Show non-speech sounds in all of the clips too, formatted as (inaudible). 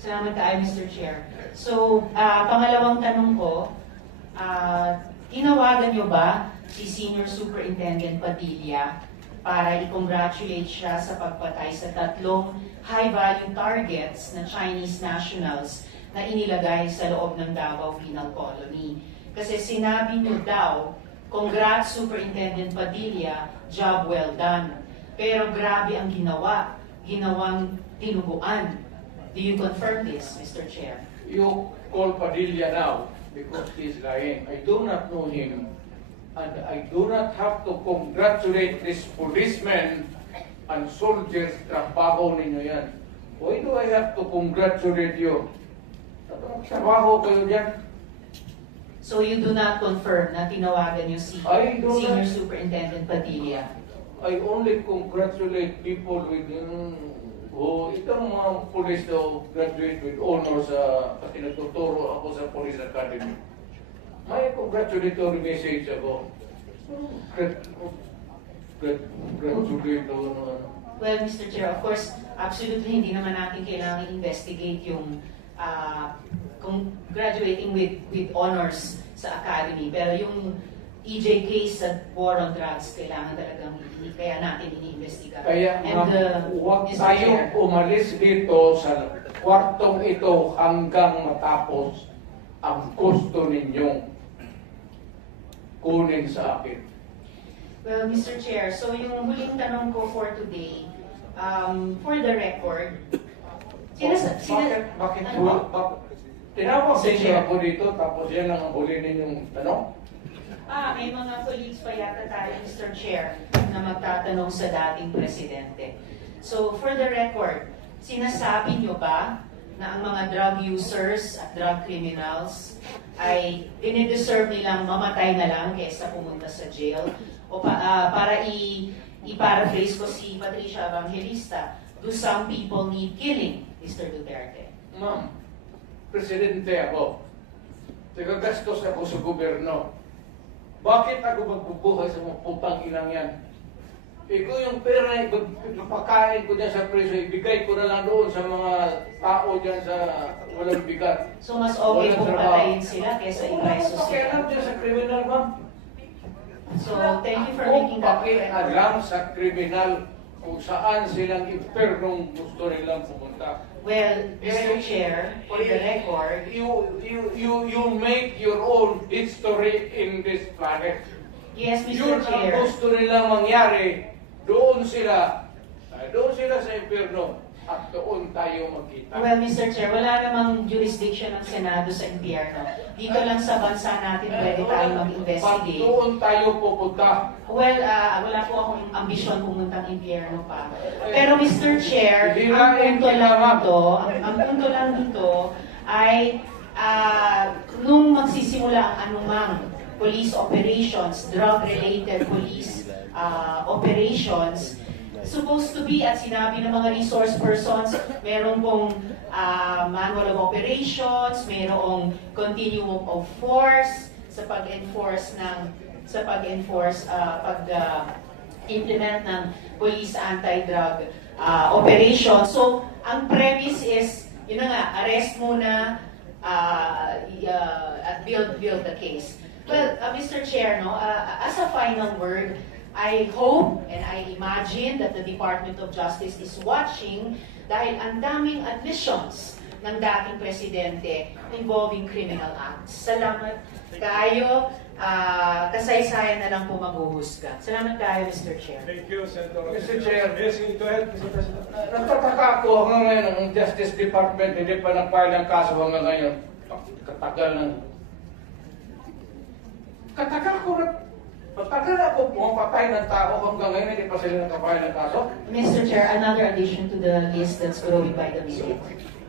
Salamat tayo, Mr. Chair. So, ah, pangalawang tanong ko, ah, tinawagan niyo ba si Senior Superintendent Padilla para i-congratulate siya sa pagpatay sa tatlong high-value targets na Chinese nationals na inilagay sa loob ng Davao Penal Colony? Kasi sinabi niyo daw, congrats Superintendent Padilla, job well done. Pero grabe ang ginawa, ginawang tinuguan. Do you confirm this, Mr. Chair? You call Padilla now because he's lying. I do not know him. And I do not have to congratulate these policemen and soldiers. Trabaho ninyo yan. Why do I have to congratulate you? Trabaho kayo dyan. So you do not confirm na tinawagan niyo si Senior not. Superintendent Padilla? I only congratulate people with um, who itong mga police daw graduate with honors sa uh, tinuturo ako sa Police Academy. May congratulatory message ako. Grat, grat, gratulate ako ng ano. Well, Mr. Chair, of course, absolutely hindi naman natin kailangan investigate yung ah, kung graduating with with honors sa academy. Pero yung EJ case sa war on drugs, kailangan talagang hindi, kaya natin iniimbestiga. Kaya And, uh, huwag Mr. tayong Chair, umalis dito sa kwartong ito hanggang matapos ang gusto ninyong kunin sa akin. Well, Mr. Chair, so yung huling tanong ko for today, um, for the record, sinas- sinas- bakit, bakit, ano? bakit, tinawag din ako dito, tapos yan ang huli ninyong tanong? Ah, may mga colleagues pa yata tayo, Mr. Chair, na magtatanong sa dating presidente. So, for the record, sinasabi nyo ba na ang mga drug users at drug criminals ay dinideserve nilang mamatay na lang kaysa pumunta sa jail? O pa, ah, para i, i-paraphrase ko si Patricia Evangelista, do some people need killing, Mr. Duterte? Ma'am, presidente ako. Tagagastos ako sa gobyerno. Bakit ako magbubuhay sa mga putang inang yan? Ikaw yung pera na ipapakain ko dyan sa preso, ibigay ko na lang doon sa mga tao dyan sa walang bigat. So, mas okay kung patayin sila kaysa Wala i-preso pakialam sila. dyan sa kriminal, ma'am. So, thank you for Ako making that pakialam sa kriminal kung saan silang impernong gusto nilang pumunta. Well, Mr. Chair, for the record, You, you, you, you make your own history in this planet. yes, Yun Mr. ang Chair. gusto nilang mangyari. Doon sila. ah, Doon sila sa impyerno. At doon tayo magkita. Well, Mr. Chair, wala namang jurisdiction ng Senado sa impyerno. Dito lang sa bansa natin pwede tayo mag-investigate. doon tayo pupunta. Well, ah, wala po akong ambisyon pumuntang impyerno pa. Pero Mr. Chair, ang punto lang dito, ang, ang punto lang dito ay ah, nung magsisimula ang anumang police operations, drug-related police ah, operations, supposed to be at sinabi ng mga resource persons, meron pong ah, manual of operations, merong continuum of force sa pag-enforce ng sa pag-enforce ah, pag ah, implement ng police anti-drug ah, operation. So, ang premise is, yun na nga, arrest muna y- ah, at build build the case. Well, uh, Mr. Chair, no, uh, as a final word, I hope and I imagine that the Department of Justice is watching dahil ang daming admissions ng dating presidente involving criminal acts. Salamat kayo. Ah, kasaysayan na lang po maghuhusga. Salamat kayo, Mr. Chair. Thank you, Senator. Mr. Chair. Yes, go ahead, Mr. President. Nagtataka ako hanggang ngayon ang Justice Department hindi pa nag-file ng kaso hanggang ngayon. Katagal ng... Katagal ko na... Matagal ako pumapatay ng tao hanggang ngayon hindi pa sila nag-file ng kaso. Mr. Chair, another addition to the list that's growing by the minute.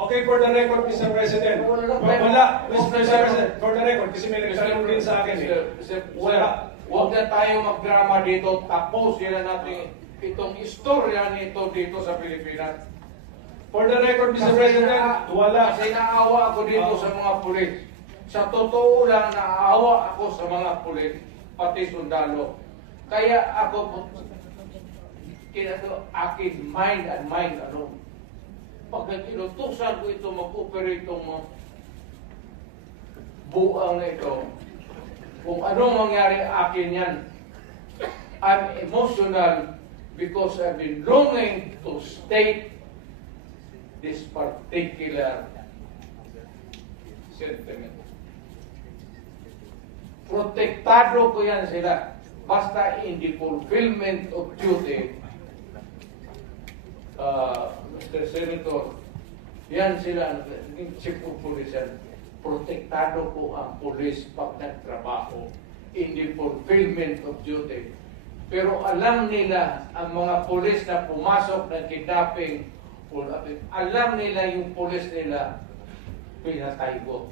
Okay, for the record, Mr. President. Wala Mr. President, for the record, kasi may nagtanong din sa akin. eh. Sir, wala. Huwag na tayo magdrama dito. Tapos yan natin itong istorya nito dito sa Pilipinas. For the record, Mr. President, wala. Kasi naawa ako dito sa mga pulis. Sa totoo lang, naawa ako sa mga pulis, pati sundalo. Kaya ako, kinato, akin mind and mind alone. pagka inutusan ko ito mag-operate itong mga buang ito, kung ano mangyari akin yan, I'm emotional because I've been longing to state this particular sentiment. Protektado ko yan sila. Basta in the fulfillment of duty, uh, Mr. Senator, yan sila, naging chief of police yan. Protektado ko ang police pag nagtrabaho in the fulfillment of duty. Pero alam nila ang mga pulis na pumasok ng kidnapping, alam nila yung pulis nila, pinatay ko.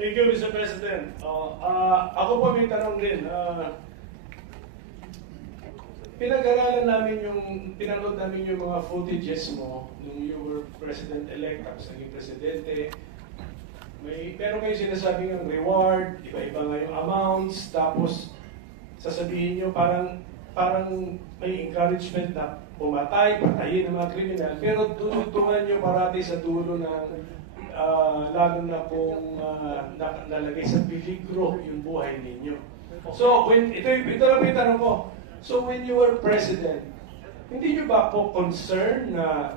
Thank you, Mr. President. Uh, ah, ako po may tanong din. Ah, pinag-aralan namin yung, pinanood namin yung mga footages mo nung you were President-elect, tapos naging Presidente. May, pero kayo sinasabi ng reward, iba-iba nga yung amounts, tapos sasabihin nyo parang parang may encouragement na pumatay, patayin ng mga kriminal, pero dudutungan nyo parati sa dulo ng ah, lalo na kung na- nalagay sa peligro yung buhay ninyo. So, when, ito, ito lang yung tanong ko. So, when you were president, hindi nyo ba po concern na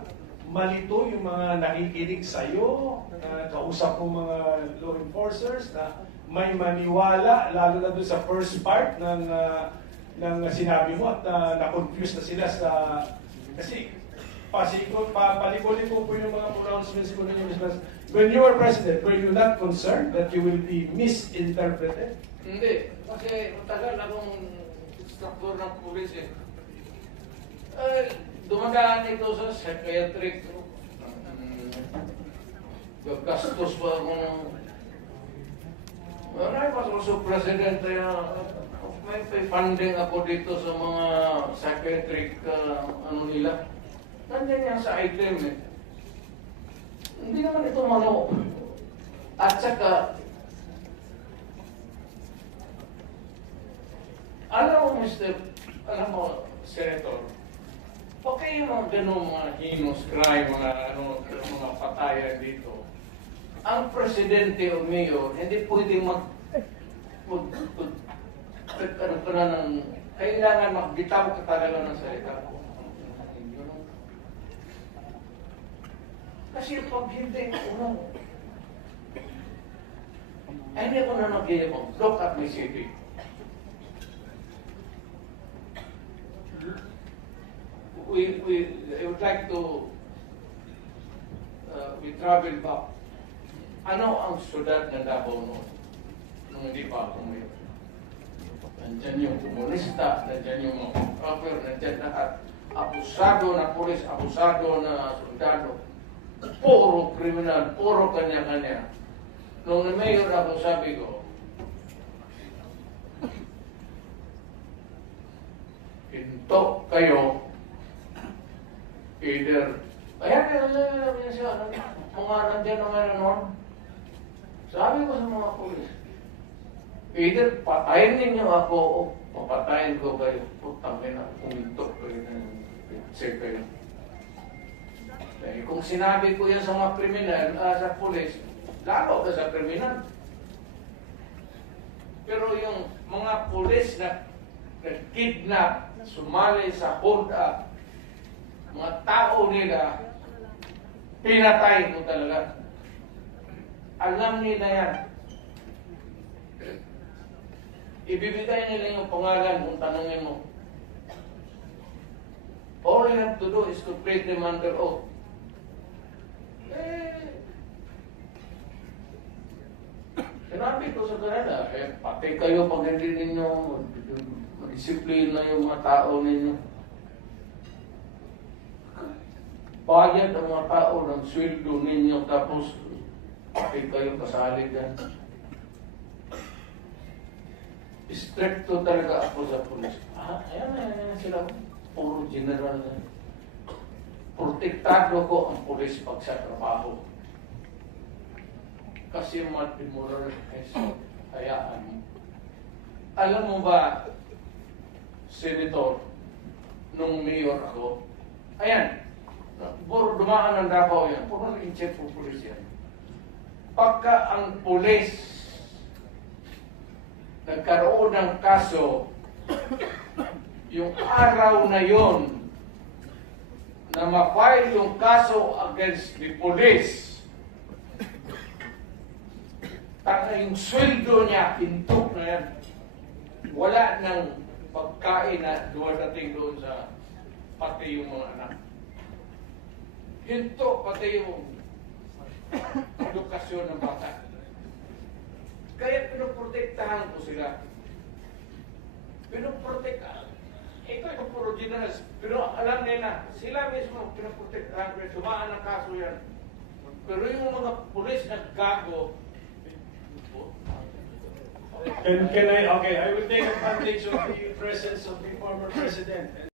malito yung mga nakikinig sa'yo, na kausap mo mga law enforcers, na may maniwala, lalo na doon sa first part ng, ah, ng sinabi mo at na na-confuse na sila sa... Kasi pasiko, pa, paliko-liko po yung mga pronouncements ko ninyo, Mr. When you were president, were you not concerned that you will be misinterpreted? Hindi, kasi matagal akong instructor ng pulis eh. Eh, dumadaan ito sa psychiatric. Gagastos pa ako ng... When I was also president, uh, may, may funding ako dito sa mga psychiatric uh, ano nila. Nandiyan yan sa item eh. Hindi naman ito mano. At saka, alam mo, Mr. Alam mo, Senator, okay yung mga ganun mga heinous crime, mga, ano, mga patayan dito. Ang presidente o mayor, hindi pwedeng mag, mag, mag, mag ano ka na ng, kailangan magbitaw ka talaga ng salita ko. Kasi pag hindi, ano, ay hindi ako na nag-iibang. Look at my city. we, we, I would like to, uh, we travel back. Ano ang syudad ng Davao noon? Nung hindi pa ako mayor. Nandyan yung komunista, nandyan yung mga proper, nandyan lahat. Abusado na pulis, abusado na soldado. Puro kriminal, puro kanya-kanya. Nung na-mayor ako, sabi ko, Hinto kayo either ayan ayan ayan ayan siya. Mga nandiyan na ngayon noon sabi ko sa mga pulis either patayin ninyo ako o papatayin ko kayo. Putang ina kuminto kayo say kayo eh, kung sinabi ko yan sa mga kriminal ah, sa pulis lalo ka sa kriminal pero yung mga pulis na nag-kidnap, sumali sa hold up, mga tao nila, pinatay mo talaga. Alam nila yan. Ibibigay nila yung pangalan kung tanongin mo. All you have to do is to pray them under oath. Eh, (coughs) sinabi ko sa kanila, eh, pati kayo pag hindi ninyo disiplina yung mga tao ninyo. Bayad ang mga tao ng sweldo ninyo tapos pati kayo kasali dyan. Stricto talaga ako sa pulis. Ah, ayan, ayan, ayan sila. Puro general na. Protektado ko ang pulis pag sa trabaho. Kasi mag-demoral kasi hayaan mo. Alam mo ba, Senator, nung mayor ako, Ayan. Puro dumaan ng Davao yan. Puro naging chief of police yan. Pagka ang pulis nagkaroon ng kaso, yung araw na yon na ma-file yung kaso against the police, taka yung sweldo niya, pintok na yan. Wala nang pagkain na dumadating doon sa pati yung mga anak. Hinto pati yung edukasyon ng bata. Kaya pinoprotektahan ko sila. Pinoprotektahan. Ito yung puro generals. Pero alam nila, sila mismo pinoprotektahan ko. Dumaan ang kaso yan. Pero yung mga pulis na gago, Can, can I, okay, I will take advantage of the presence of the former president.